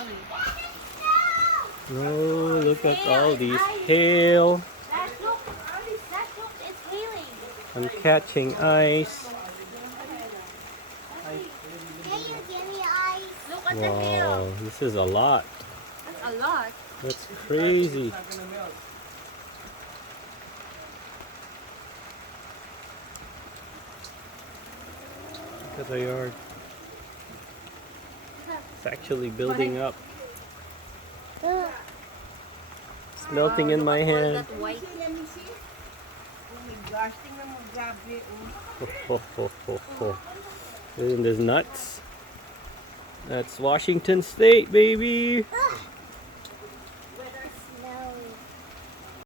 yummy. Oh, look at all these hail. Look, it's healing. I'm catching ice. Look at the hail. Wow, this is a lot. That's a lot. That's crazy. Look at the yard. It's actually building up. It's melting in my hand. That white. Isn't this nuts? That's Washington State, baby.